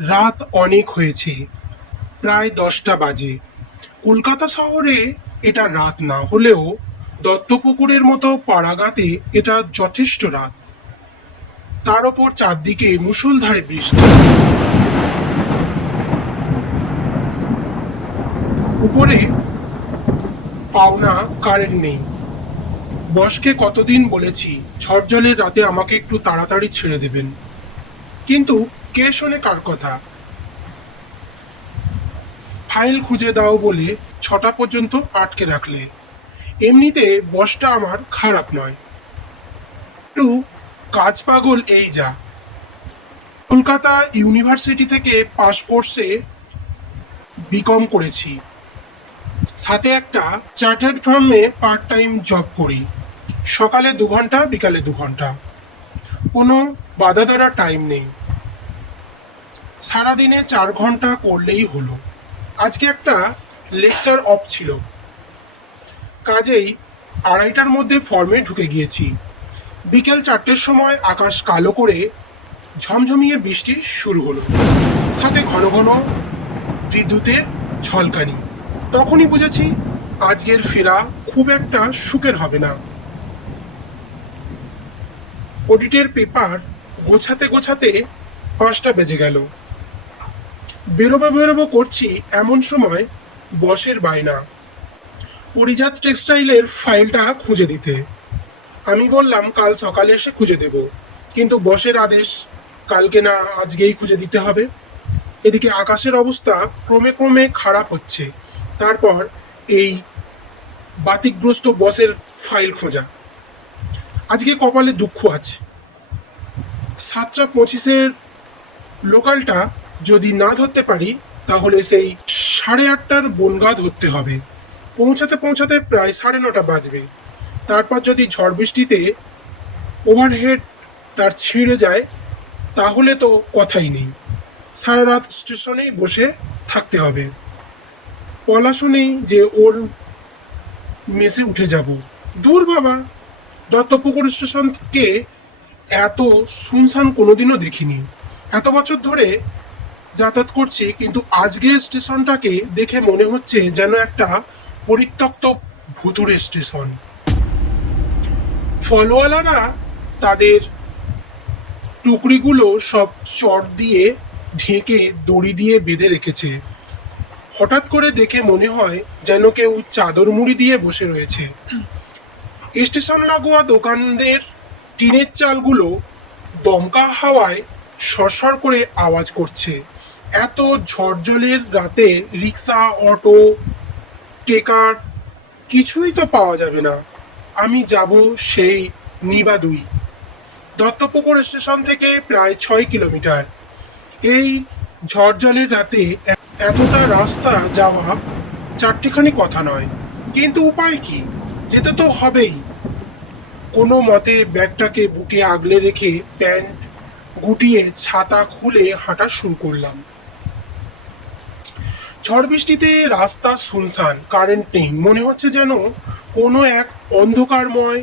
রাত অনেক হয়েছে, প্রায় দশটা বাজে। কলকাতা শহরে এটা রাত না হলেও দত্তপুকুরের মতো পাড়াগাঁতে এটা যথেষ্ট রাত। তার ওপর চারদিকে মুষলধারে বৃষ্টি। উপরে পাওনা কারেন্ট নেই। বসকে কতদিন বলেছি ঝড় জলের রাতে আমাকে একটু তাড়াতাড়ি ছেড়ে দেবেন। কিন্তু কে শোনে কার কথা? ফাইল খুঁজে দাও বলে ছটা পর্যন্ত আটকে রাখলে। এমনিতে বসটা আমার খারাপ নয়। একটু কাজ পাগল এই যা। কলকাতা ইউনিভার্সিটি থেকে পাশ কোর্সে বিকম করেছি। সাথে একটা চার্টার্ড ফার্মে পার্ট টাইম জব করি। সকালে দু ঘণ্টা, বিকালে দু ঘণ্টা। কোনো বাধা ধরার টাইম নেই। সারাদিনে চার ঘণ্টা করলেই হলো। আজকে একটা লেকচার অফ ছিল। কাজেই আড়াইটার মধ্যে ফর্মে ঢুকে গিয়েছি। বিকেল চারটের সময় আকাশ কালো করে ঝমঝমিয়ে বৃষ্টি শুরু হলো। সাথে ঘন ঘন বিদ্যুতের ঝলকানি। তখনই বুঝেছি আজকের ফেরা খুব একটা সুখের হবে না। অডিটের পেপার গোছাতে গোছাতে পাঁচটা বেজে গেল। বেরোবো বেরোবো করছি এমন সময় বসের বায়না। পরিজাত টেক্সটাইলের ফাইলটা খুঁজে দিতে। আমি বললাম, কাল সকালে এসে খুঁজে দেব। কিন্তু বসের আদেশ, কালকে না, আজকেই খুঁজে দিতে হবে। এদিকে আকাশের অবস্থা ক্রমে ক্রমে খারাপ হচ্ছে। তারপর এই বাতিগ্রস্ত বসের ফাইল খোঁজা। আজকে কপালে দুঃখ আছে। সাতটা পঁচিশের লোকালটা যদি না ধরতে পারি, তাহলে সেই সাড়ে আটটার বনগা ধরতে হবে। পৌঁছাতে পৌঁছাতে প্রায় সাড়ে নটা বাজবে। তারপর যদি ঝড় বৃষ্টিতে ওভারহেড তার ছিঁড়ে যায়, তাহলে তো কথাই নেই। সারা রাত স্টেশনেই বসে থাকতে হবে। পলাশও নেই যে ওর মেসে উঠে যাব। দূর বাবা, দত্তপুকুর স্টেশনকে এত শুনশান কোনোদিনও দেখিনি। এত বছর ধরে যাতায়াত করছি, কিন্তু আজকের স্টেশনটাকে দেখে মনে হচ্ছে যেন একটা পরিত্যক্ত ভুতুরে স্টেশন। ফলওয়ালারা তাদের টুকরিগুলো সব চট দিয়ে ঢেকে দড়ি দিয়ে বেঁধে রেখেছে। হঠাৎ করে দেখে মনে হয় যেন কেউ চাদর মুড়ি দিয়ে বসে রয়েছে। স্টেশন লাগোয়া দোকানদের টিনের চালগুলো দমকা হাওয়ায় সরসর করে আওয়াজ করছে। এত ঝড়জলের রাতে রিক্সা, অটো, টেকার কিছুই তো পাওয়া যাবে না। আমি যাব সেই নিবাদুই দত্তপুকুর স্টেশন থেকে প্রায় ছয় কিলোমিটার। এই ঝড়জলের রাতে এতটা রাস্তা যাওয়া চারটিখানি কথা নয়। কিন্তু উপায় কি? যেতে তো হবেই। কোনো মতে ব্যাগটাকে বুকে আগলে রেখে প্যান্ট গুটিয়ে ছাতা খুলে হাঁটা শুরু করলাম। ঝড় বৃষ্টিতে রাস্তা শুনশান কারেন্ট নেই। মনে হচ্ছে যেন কোনো এক অন্ধকারময়,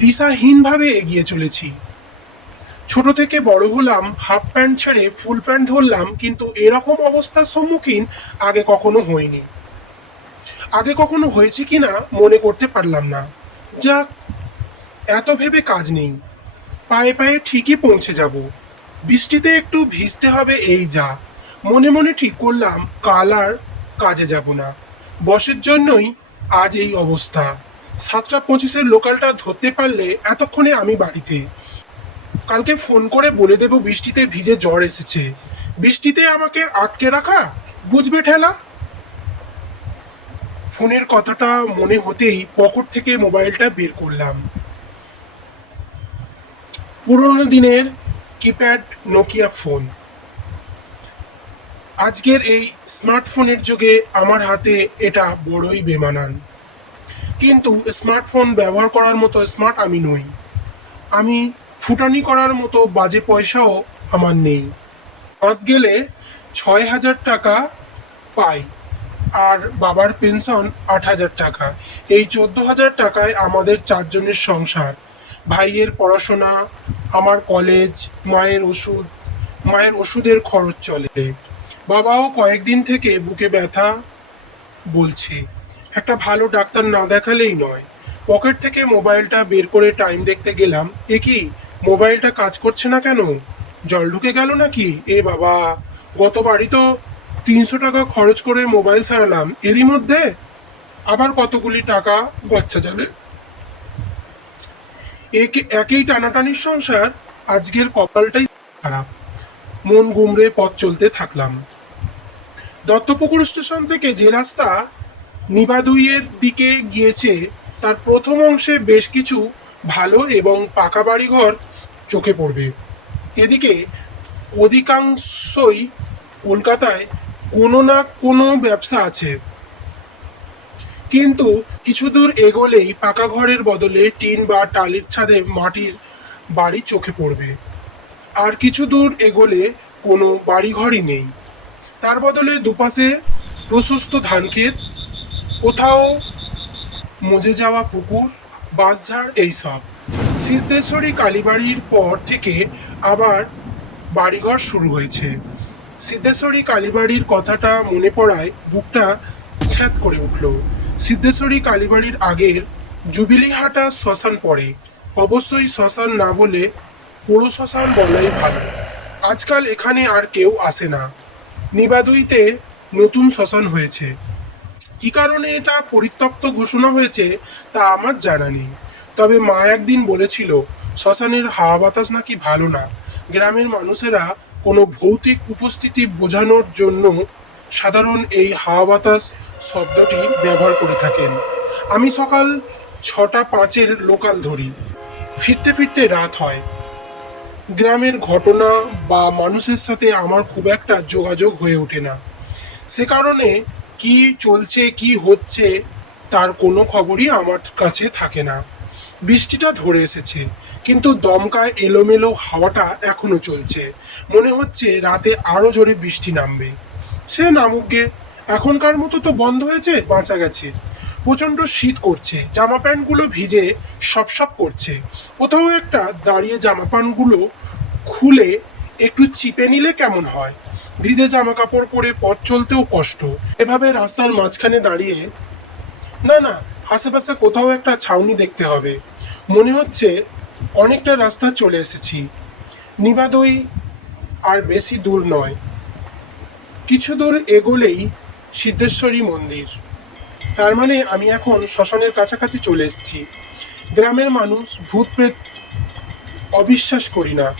দিশাহীনভাবে এগিয়ে চলেছি। ছোট থেকে বড় হলাম হাফ প্যান্ট ছেড়ে ফুল প্যান্ট ধরলাম, কিন্তু এরকম অবস্থার সম্মুখীন আগে কখনো হয়নি আগে কখনো হয়েছে কিনা মনে করতে পারলাম না। যাক, এত ভেবে কাজ নেই। পায়ে পায়ে ঠিকই পৌঁছে যাব। বৃষ্টিতে একটু ভিজতে হবে, এই যা। মনে মনে ঠিক করলাম, কাল আর কাজে যাব না। বসের জন্যই আজ এই অবস্থা। সাতটা পঁচিশের লোকালটা ধরতে পারলে এতক্ষণে আমি বাড়িতে। কালকে ফোন করে বলে দেব বৃষ্টিতে ভিজে জ্বর এসেছে। বৃষ্টিতে আমাকে আটকে রাখা? বুঝবে ঠেলা? ফোনের কথাটা মনে হতেই পকেট থেকে মোবাইলটা বের করলাম। পুরোনো দিনের কিপ্যাড নোকিয়া ফোন। আজকের এই স্মার্টফোনের যুগে আমার হাতে এটা বড়ই বেমানান। কিন্তু স্মার্টফোন ব্যবহার করার মতো স্মার্ট আমি নই। আমি ফুটানি করার মতো বাজে পয়সাও আমার নেই। মাস গেলে ছয় হাজার টাকা পাই আর বাবার পেনশন আট হাজার টাকা। এই চোদ্দ হাজার টাকায় আমাদের চারজনের সংসার। ভাইয়ের পড়াশোনা, আমার কলেজ, মায়ের ওষুধ, মায়ের ওষুধের খরচ চলে। বাবাও কয়েকদিন থেকে বুকে ব্যথা বলছে। একটা ভালো ডাক্তার না দেখালেই নয়। পকেট থেকে মোবাইলটা বের করে টাইম দেখতে গেলাম। এ কি, মোবাইলটা কাজ করছে না কেন? জল ঢুকে গেল নাকি? এ বাবা, গতবারই তো তিনশো টাকা খরচ করে মোবাইল সারালাম। এরই মধ্যে আবার কতগুলি টাকা গচ্ছা যাবে? একে, একই টানাটানির সংসার। আজকের কপালটাই খারাপ। মন গুমড়ে পথ চলতে থাকলাম। দত্তপুকুর স্টেশন থেকে যে রাস্তা নিবাদুইয়ের দিকে গিয়েছে, তার প্রথম অংশে বেশ কিছু ভালো এবং পাকা বাড়িঘর চোখে পড়বে। এদিকে অধিকাংশই কলকাতায় কোনো না কোনো ব্যবসা আছে। কিন্তু কিছু দূর এগোলেই পাকা ঘরের বদলে টিন বা টালির ছাদে মাটির বাড়ি চোখে পড়বে। আর কিছু দূর এগোলে কোনো বাড়িঘরই নেই। তার বদলে দুপাশে প্রশস্ত ধানক্ষেত, কোথাও মজে যাওয়া পুকুর, বাঁশঝাড় এইসব সিদ্ধেশ্বরী কালীবাড়ির পর থেকে আবার বাড়িঘর শুরু হয়েছে। সিদ্ধেশ্বরী কালীবাড়ির কথাটা মনে পড়ায় বুকটা ছ্যাদ করে উঠল। সিদ্ধেশ্বরী কালীবাড়ির আগের জুবিলিহাটা শ্মশান পড়ে। অবশ্যই শ্মশান না বলে পুরো শ্মশান বলাই ভালো। আজকাল এখানে আর কেউ আসে না। নিবাদুইতে নতুন শ্মশান হয়েছে। কি কারণে এটা পরিত্যক্ত ঘোষণা হয়েছে তা আমার জানা নেই। তবে মা একদিন বলেছিল শ্মশানের হাওয়া বাতাস নাকি ভালো না। গ্রামের মানুষেরা কোনো ভৌতিক উপস্থিতি বোঝানোর জন্য সাধারণ এই হাওয়া বাতাস শব্দটি ব্যবহার করে থাকেন। আমি সকাল ছটা পাঁচের লোকাল ধরি। ফিরতে ফিরতে রাত হয়। গ্রামের ঘটনা বা মানুষের সাথে আমার খুব একটা যোগাযোগ হয়ে ওঠে না। সে কারণে কি চলছে, কি হচ্ছে তার কোনো খবরই আমার কাছে থাকে না। বৃষ্টিটা ধরে এসেছে, কিন্তু দমকায় এলোমেলো হাওয়াটা এখনও চলছে। মনে হচ্ছে রাতে আরও জোরে বৃষ্টি নামবে। সে নামুক গে, এখনকার মতো তো বন্ধ হয়েছে, বাঁচা গেছে। প্রচণ্ড শীত করছে, জামা প্যান্টগুলো ভিজে সপ সপ করছে। কোথাও একটা দাঁড়িয়ে জামা প্যান্টগুলো খুলে একটু চিপে নিলে কেমন হয়? ভিজে জামা কাপড় পরে পথ চলতেও কষ্ট। এভাবে রাস্তার মাঝখানে দাঁড়িয়ে না না, আশেপাশে কোথাও একটা ছাউনি দেখতে হবে। মনে হচ্ছে অনেকটা রাস্তা চলে এসেছি। নিবাদই আর বেশি দূর নয়। কিছু দূর এগোলেই সিদ্ধেশ্বরী মন্দির। তার মানে আমি এখন শ্মশানের কাছাকাছি চলে এসেছি। গ্রামের মানুষ ভূত প্রেত অবিশ্বাস করি না।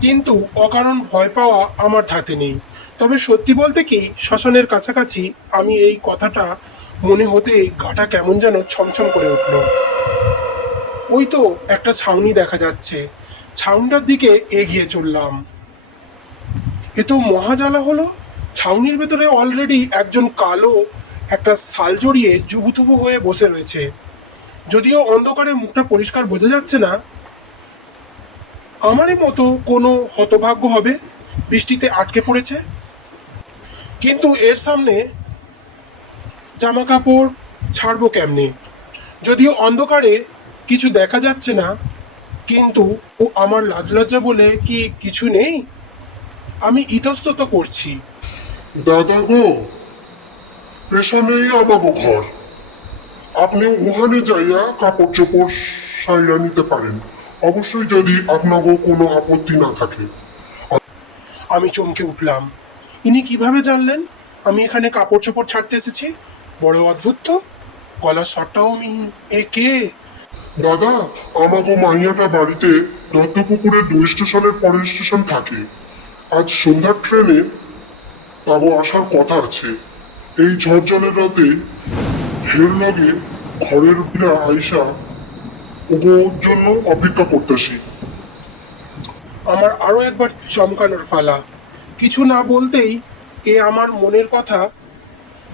কিন্তু অকারণ ভয় পাওয়া আমার ধাতে নেই। তবে সত্যি বলতে কি, শ্মশানের কাছাকাছি আমি এই কথাটা মনে হতেই ঘাটা কেমন যেন ছমছম করে উঠল। ওই তো একটা ছাউনি দেখা যাচ্ছে। ছাউনিটার দিকে এগিয়ে চললাম। এ তো মহাজালা হলো। ছাউনির ভেতরে অলরেডি একজন কালো একটা শাল জড়িয়ে জুবুথুবু হয়ে বসে রয়েছে। যদিও অন্ধকারে মুখটা পরিষ্কার বোঝা যাচ্ছে না, আমারই মতো কোনো হতভাগ্য হবে বৃষ্টিতে আটকে পড়েছে। কিন্তু এর সামনে জামা কাপড় ছাড়বো কেমনে? যদিও অন্ধকারে কিছু দেখা যাচ্ছে না, কিন্তু ও আমার লাজ লজ্জা বলে কি কিছু নেই? আমি ইতস্তত করছি। দাদা গো পেছনেই আমাগো ঘর। আপনি ওখানে যাইয়া কাপড় চোপড় সাইরা নিতে পারেন। অবশ্যই যদি আপনাগো কোনো আপত্তি না থাকে। আমি চমকে উঠলাম। ইনি কীভাবে জানলেন? আমি এখানে কাপড় চোপড় ছাড়তে এসেছি? বড় অদ্ভুত তো। গলার শটটাও আমি এ কে দাদা আমাগো মাইয়াটা বাড়িতে দত্তপুকুরের দুই স্টেশনের পরের স্টেশন থাকে। আজ সন্ধ্যার ট্রেনে তাবো আসার কথা আছে। এই ঝড়জলের রাতে হের লগে ঘরের বিরা আইসা ওগোর জন্য অপেক্ষা করতেছি। আমার আরও একবার চমকানোর ফালা। কিছু না বলতেই এ আমার মনের কথা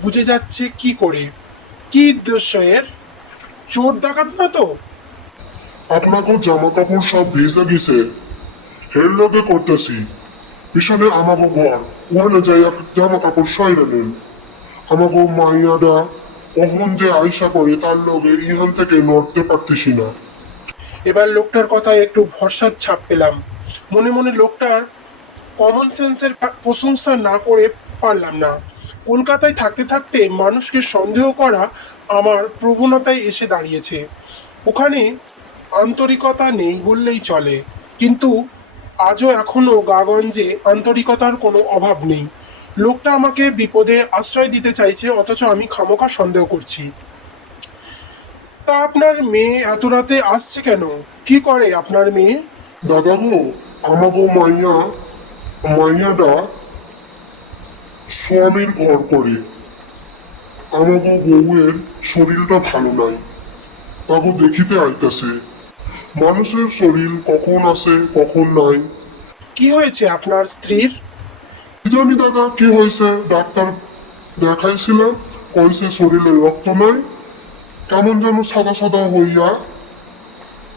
বুঝে যাচ্ছে কি করে। কি উদ্দেশ্য এর? চোর ডাকাত না তো? আপনাকেও জামা কাপড় সব ভেজে গেছে। হের লগে করতেছি। পিছনে আমাগো ঘর। ওখানে যাই জামা কাপড় সয়রা নেন। আমাগো মাইয়াডা কখন যে আইসা করে তার লগে ইহান থেকে নড়তে পারতেছি না। এবার লোকটার কথায় একটু ভরসার ছাপ পেলাম। মনে মনে লোকটার কমন সেন্সের প্রশংসা না করে পারলাম না। কলকাতায় থাকতে থাকতে মানুষকে সন্দেহ করা আমার প্রবণতায় এসে দাঁড়িয়েছে। ওখানে আন্তরিকতা নেই বললেই চলে। কিন্তু আজও এখনও গাগঞ্জে আন্তরিকতার কোনো অভাব নেই। লোকটা আমাকে বিপদে আশ্রয় দিতে চাইছে অথচ আমি খামোকা সন্দেহ করছি। তা আপনার মেয়ে এত রাতে আসছে কেন? কি করে আপনার মেয়ে? দাদা গো আমাগো মাইয়া মাইয়াটা স্বামীর ঘর করে। আমাগো বউয়ের শরীরটা ভালো নাই। তাকে দেখিতে আইতাছে। মানুষের শরীর কখন আসে কখন নাই। কি হয়েছে আপনার স্ত্রীর? কি জানি দাদা কি হয়েছে? ডাক্তার দেখাইছিলাম কইছে শরীরে রক্ত নাই। কেমন যেন সাদা সাদা হইয়া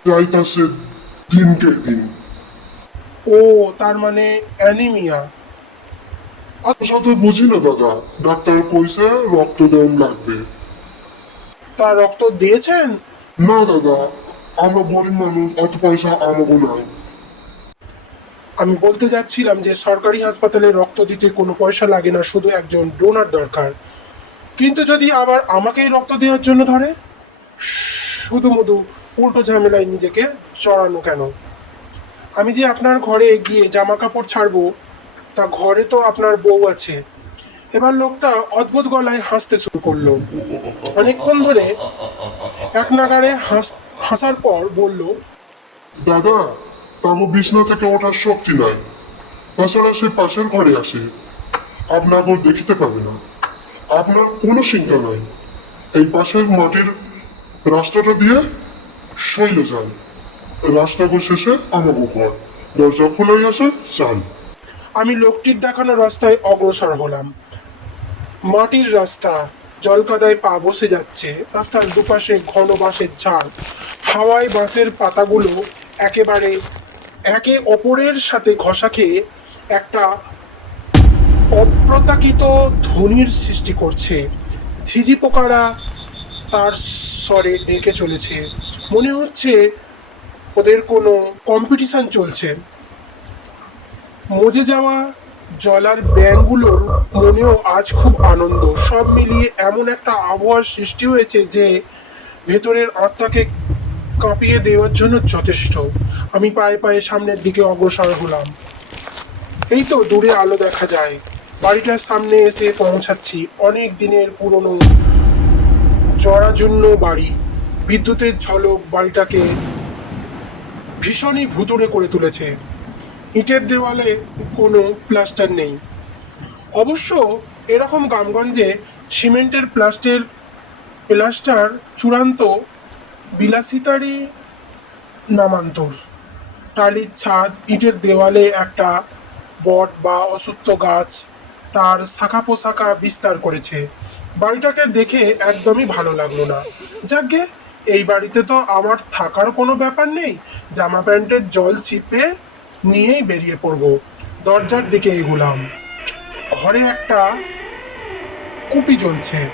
যাইতাছে দিনকে দিন। ও তার মানে অ্যানিমিয়া। সাথে বুঝি না দাদা ডাক্তার কইছে রক্ত দেন লাগবে। তার রক্ত দিয়েছেন? না দাদা আমরা গরিব মানুষ অত পয়সা আমাগো নাই। আমি বলতে যাচ্ছিলাম যে সরকারি হাসপাতালে রক্ত দিতে কোনো পয়সা লাগে না, শুধু একজন ডোনার দরকার। কিন্তু যদি আবার আমাকেই রক্ত দেওয়ার জন্য ধরে, শুধু মধু, উল্টো ঝামেলায় নিজেকে চড়ানো কেন? আমি যে আপনার ঘরে গিয়ে জামা কাপড় ছাড়বো, তা ঘরে তো আপনার বউ আছে। এবার লোকটা অদ্ভুত গলায় হাসতে শুরু করল। অনেকক্ষণ ধরে এক নাগারে হাস, হাসার পর বলল, দাদা তাগো বিছনা থেকে ওঠার শক্তি নাই। তাছাড়া সে পাশের ঘরে আসে। আপনাকে দেখিতে পাবে না। আপনার কোনো চিন্তা নাই। এই পাশের মাটির রাস্তাটা দিয়ে শৈল যান। রাস্তাগো শেষে আমাগো ঘর দরজা খোলাই আসে, চান। আমি লোকটির দেখানো রাস্তায় অগ্রসর হলাম। মাটির রাস্তা জলকাদায় পা বসে যাচ্ছে। রাস্তার দুপাশে ঘন বাঁশের ঝাড়। হাওয়ায় বাঁশের পাতাগুলো একেবারে একে অপরের সাথে ঘষা খেয়ে একটা অপ্রতাকিত ধ্বনির সৃষ্টি করছে। ঝিঝি পোকারা তার স্বরে ডেকে চলেছে। মনে হচ্ছে ওদের কোনো কম্পিটিশন চলছে। মজে যাওয়া জলার ব্যাঙগুলোর মনেও আজ খুব আনন্দ। সব মিলিয়ে এমন একটা আবহাওয়ার সৃষ্টি হয়েছে যে ভেতরের আত্মাকে কাঁপিয়ে দেওয়ার জন্য যথেষ্ট। আমি পায়ে পায়ে সামনের দিকে অগ্রসর হলাম। এই তো দূরে আলো দেখা যায়। বাড়িটার সামনে এসে পৌঁছাচ্ছি অনেক দিনের পুরনো জরাজন্য বাড়ি। বিদ্যুতের ঝলক বাড়িটাকে ভীষণই ভুতুড়ে করে তুলেছে। ইটের দেওয়ালে কোনো প্লাস্টার নেই। অবশ্য এরকম গ্রামগঞ্জে সিমেন্টের প্লাস্টের প্লাস্টার চূড়ান্ত বিলাসিতারই নামান্তর। টালির ছাদ, ইটের দেওয়ালে একটা বট বা অসুস্থ গাছ তার শাখা পোশাখা বিস্তার করেছে। বাড়িটাকে দেখে একদমই ভালো লাগল না। যাকে এই বাড়িতে তো আমার থাকার কোনো ব্যাপার নেই। জামা প্যান্টের জল চিপে নিয়েই বেরিয়ে পড়ব। দরজার দিকে এগুলাম। ঘরে একটা কুপি জ্বলছে।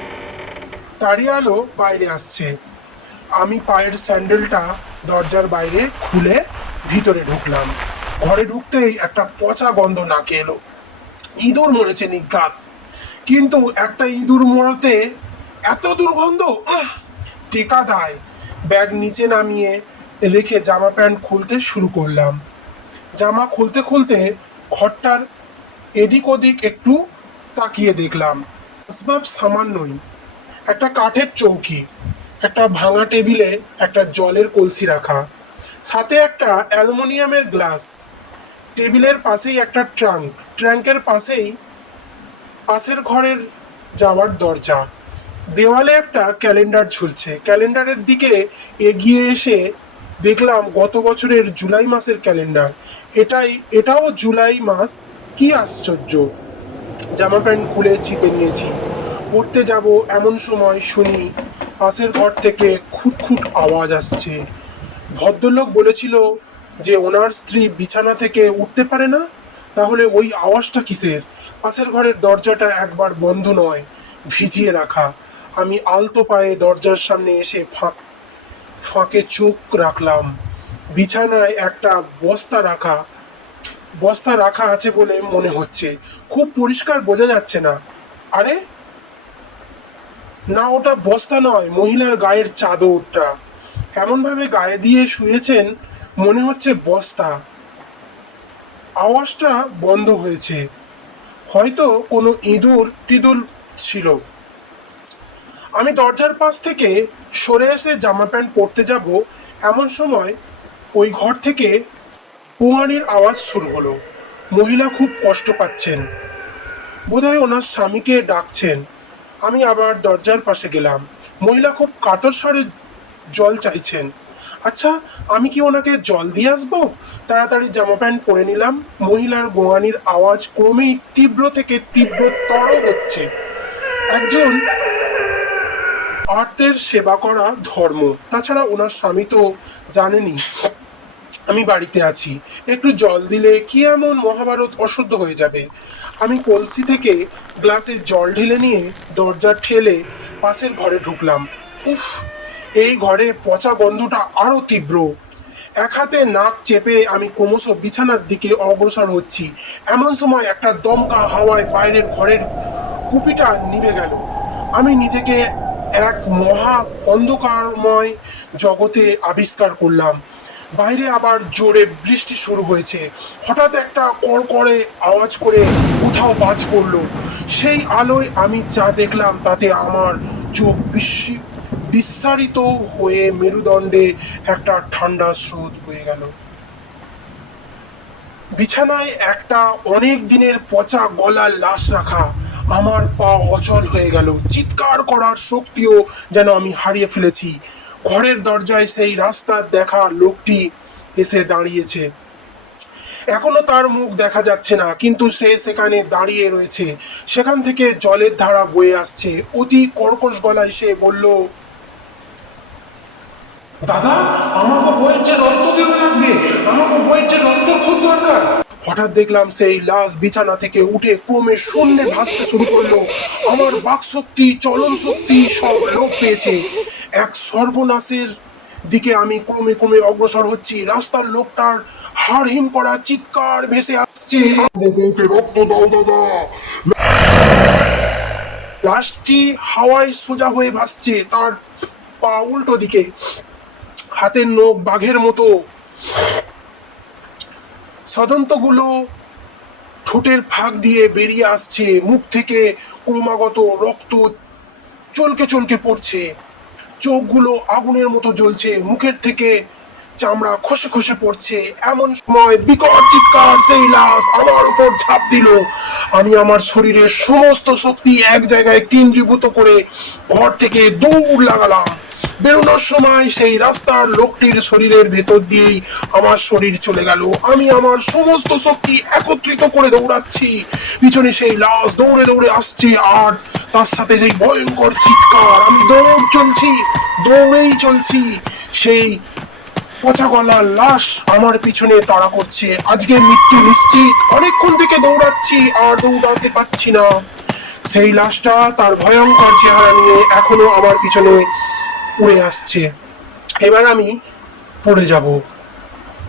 তারই আলো বাইরে আসছে। আমি পায়ের স্যান্ডেলটা দরজার বাইরে খুলে ভিতরে ঢুকলাম। ঘরে ঢুকতেই একটা পচা গন্ধ নাকে এলো। ইঁদুর মরেছে নিজ্ঞাত। কিন্তু একটা ইঁদুর মরতে এত দুর্গন্ধ! টেকা দায়। ব্যাগ নিচে নামিয়ে রেখে জামা প্যান্ট খুলতে শুরু করলাম। জামা খুলতে খুলতে ঘরটার এদিক ওদিক একটু তাকিয়ে দেখলাম। আসবাব সামান্যই। একটা কাঠের চৌকি। একটা ভাঙা টেবিলে একটা জলের কলসি রাখা। সাথে একটা অ্যালুমিনিয়ামের গ্লাস। টেবিলের পাশেই একটা ট্রাঙ্ক। ট্রাঙ্কের পাশেই পাশের ঘরের যাওয়ার দরজা। দেওয়ালে একটা ক্যালেন্ডার ঝুলছে। ক্যালেন্ডারের দিকে এগিয়ে এসে দেখলাম গত বছরের জুলাই মাসের ক্যালেন্ডার। এটাই, এটাও জুলাই মাস। কি আশ্চর্য! জামা প্যান্ট খুলে চিপে নিয়েছি। পড়তে যাব এমন সময় শুনি পাশের ঘর থেকে খুটখুট আওয়াজ আসছে। ভদ্রলোক বলেছিল যে, ওনার স্ত্রী বিছানা থেকে উঠতে পারে না? তাহলে ওই আওয়াজটা কিসের? পাশের ঘরের দরজাটা একবার বন্ধ নয়, ভিজিয়ে রাখা। আমি আলতো পায়ে দরজার সামনে এসে ফাঁক, ফাঁকে চোখ রাখলাম। বিছানায় একটা বস্তা রাখা বস্তা রাখা আছে বলে মনে হচ্ছে। খুব পরিষ্কার বোঝা যাচ্ছে না। আরে না, ওটা বস্তা নয়, মহিলার গায়ের চাদরটা। এমনভাবে গায়ে দিয়ে শুয়েছেন, মনে হচ্ছে বস্তা। আওয়াজটা বন্ধ হয়েছে। হয়তো কোনো ইঁদুর টিদুর ছিল। আমি দরজার পাশ থেকে সরে এসে জামা প্যান্ট পরতে যাব, এমন সময় ওই ঘর থেকে পুঙানির আওয়াজ শুরু হলো। মহিলা খুব কষ্ট পাচ্ছেন। বোধহয় ওনার স্বামীকে ডাকছেন। আমি আবার দরজার পাশে গেলাম। মহিলা খুব কাতর স্বরে জল চাইছেন। আচ্ছা আমি কি ওনাকে জল দিয়ে আসব? তাড়াতাড়ি জামা প্যান্ট পরে নিলাম। মহিলার গোয়ানির আওয়াজ ক্রমেই তীব্র থেকে তীব্রতর হচ্ছে। একজন আর্তের সেবা করা ধর্ম। তাছাড়া ওনার স্বামী তো জানেনি আমি বাড়িতে আছি। একটু জল দিলে কি এমন মহাভারত অশুদ্ধ হয়ে যাবে? আমি কলসি থেকে গ্লাসে জল ঢেলে নিয়ে দরজা ঠেলে পাশের ঘরে ঢুকলাম। উফ, এই ঘরে পচা গন্ধটা আরও তীব্র। এক হাতে নাক চেপে আমি ক্রমশ বিছানার দিকে অগ্রসর হচ্ছি। এমন সময় একটা দমকা হাওয়ায় বাইরের ঘরের কুপিটা নিভে গেল। আমি নিজেকে এক মহা অন্ধকারময় জগতে আবিষ্কার করলাম। বাইরে আবার জোরে বৃষ্টি শুরু হয়েছে। হঠাৎ একটা কড়কড়ে আওয়াজ করে কোথাও বাজ পড়ল। সেই আলোয় আমি যা দেখলাম তাতে আমার চোখ বিশ্ব বিস্তারিত হয়ে মেরুদণ্ডে একটা ঠান্ডা স্রোত হয়ে গেল। বিছানায় একটা অনেক দিনের পচা গলার লাশ রাখা আমার পা অচল হয়ে গেল। চিৎকার করার শক্তিও যেন আমি হারিয়ে ফেলেছি। ঘরের দরজায় সেই রাস্তার দেখা লোকটি এসে দাঁড়িয়েছে। এখনও তার মুখ দেখা যাচ্ছে না, কিন্তু সে সেখানে দাঁড়িয়ে রয়েছে। সেখান থেকে জলের ধারা বয়ে আসছে। অতি কর্কশ গলায় সে বলল, দাদা, আমাকে বইয়ের যে রক্ত দেওয়া লাগবে। আমাকে বইয়ের যে রক্ত খুব দরকার। হঠাৎ দেখলাম সেই লাশ বিছানা থেকে উঠে ক্রমে শূন্যে ভাসতে শুরু করল। আমার বাক শক্তি চলন শক্তি সব লোপ পেয়েছে। এক সর্বনাশের দিকে আমি ক্রমে ক্রমে অগ্রসর হচ্ছি। রাস্তার লোকটার হাড়হিম করা চিৎকার ভেসে আসছে। রক্ত দাও দাদা। লাশটি হাওয়ায় সোজা হয়ে ভাসছে তার পা উল্টো দিকে। হাতের নখ বাঘের মতো। সদন্তগুলো ঠোঁটের ফাঁক দিয়ে বেরিয়ে আসছে, মুখ থেকে ক্রমাগত রক্ত চলকে চলকে পড়ছে। চোখগুলো আগুনের মতো জ্বলছে, মুখের থেকে চামড়া খসে খসে পড়ছে। এমন সময় বিকট চিৎকার, সেই লাশ আমার উপর ঝাঁপ দিল। আমি আমার শরীরের সমস্ত শক্তি এক জায়গায় কেন্দ্রীভূত করে ঘর থেকে দৌড় লাগালাম। বেরোনোর সময় সেই রাস্তার লোকটির শরীরের ভেতর দিয়েই আমার শরীর চলে গেল। আমি আমার সমস্ত শক্তি একত্রিত করে দৌড়াচ্ছি। পিছনে সেই লাশ দৌড়ে দৌড়ে আসছে আর তার সাথে সেই ভয়ঙ্কর চিৎকার, আমি দৌড় চলছি, দৌড়েই চলছি। সেই পচা গলার লাশ আমার পিছনে তাড়া করছে। আজকে মৃত্যু নিশ্চিত। অনেকক্ষণ থেকে দৌড়াচ্ছি আর দৌড়াতে পারছি না। সেই লাশটা তার ভয়ঙ্কর চেহারা নিয়ে এখনও আমার পিছনে উড়ে আসছে। এবার আমি পড়ে যাব।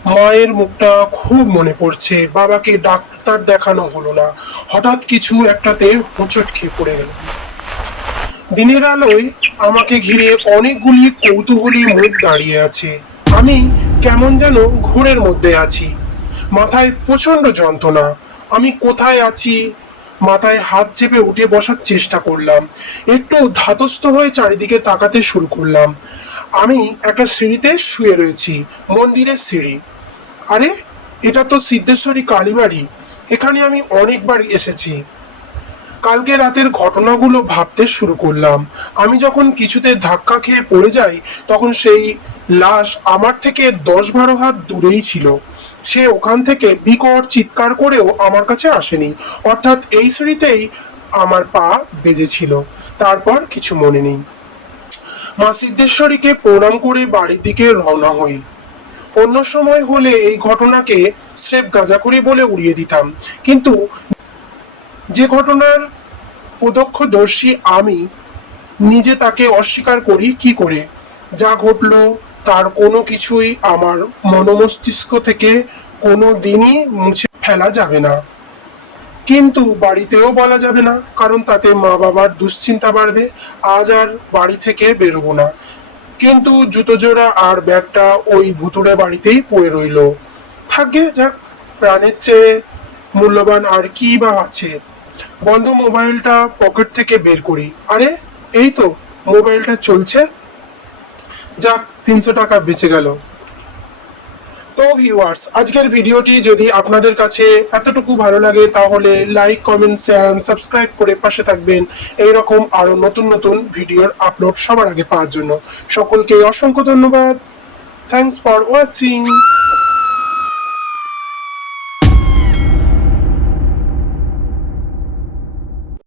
মায়ের মুখটা খুব মনে পড়ছে। বাবাকে ডাক্তার দেখানো হলো না। হঠাৎ কিছু একটাতে হোঁচট খেয়ে পড়ে গেল। দিনের আলোয় আমাকে ঘিরে অনেকগুলি কৌতূহলী মুখ দাঁড়িয়ে আছে। আমি কেমন যেন ঘোরের মধ্যে আছি। মাথায় প্রচণ্ড যন্ত্রণা। আমি কোথায় আছি মাথায় হাত চেপে উঠে বসার চেষ্টা করলাম। একটু ধাতস্থ হয়ে চারিদিকে তাকাতে শুরু করলাম। আমি একটা সিঁড়িতে শুয়ে রয়েছি, মন্দিরের সিঁড়ি। আরে, এটা তো সিদ্ধেশ্বরী কালীবাড়ি। এখানে আমি অনেকবার এসেছি। কালকে রাতের ঘটনাগুলো ভাবতে শুরু করলাম। আমি যখন কিছুতে ধাক্কা খেয়ে পড়ে যাই, তখন সেই লাশ আমার থেকে দশ বারো হাত দূরেই ছিল। সে ওখান থেকে বিকট চিৎকার করেও আমার কাছে আসেনি। অর্থাৎ এই সিঁড়িতেই আমার পা বেজেছিল। তারপর কিছু মনে নেই। মা সিদ্ধেশ্বরীকে প্রণাম করে বাড়ির দিকে রওনা হই। অন্য সময় হলে এই ঘটনাকে স্রেফ গাঁজাখুরি বলে উড়িয়ে দিতাম। কিন্তু যে ঘটনার প্রত্যক্ষদর্শী আমি, নিজে তাকে অস্বীকার করি কি করে? যা ঘটলো তার কোনো কিছুই আমার মনোমস্তিষ্ক থেকে কোনো দিনই মুছে ফেলা যাবে না। কিন্তু বাড়িতেও বলা যাবে না, কারণ তাতে মা বাবার দুশ্চিন্তা বাড়বে, আজ আর বাড়ি থেকে বেরোবো না। কিন্তু জুতো জোড়া আর ব্যাগটা ওই ভুতুড়ে বাড়িতেই পড়ে রইল। থাকে যাক, প্রাণের চেয়ে মূল্যবান আর কি বা আছে। বন্ধ মোবাইলটা পকেট থেকে বের করি। আরে, এই তো, মোবাইলটা চলছে। যাক তিনশো টাকা বেঁচে গেল। তো ভিউয়ার্স আজকের ভিডিওটি যদি আপনাদের কাছে এতটুকু ভালো লাগে, তাহলে লাইক কমেন্ট শেয়ার সাবস্ক্রাইব করে পাশে থাকবেন। এইরকম আরও নতুন নতুন ভিডিওর আপলোড সবার আগে পাওয়ার জন্য। সকলকে অসংখ্য ধন্যবাদ। Thanks for watching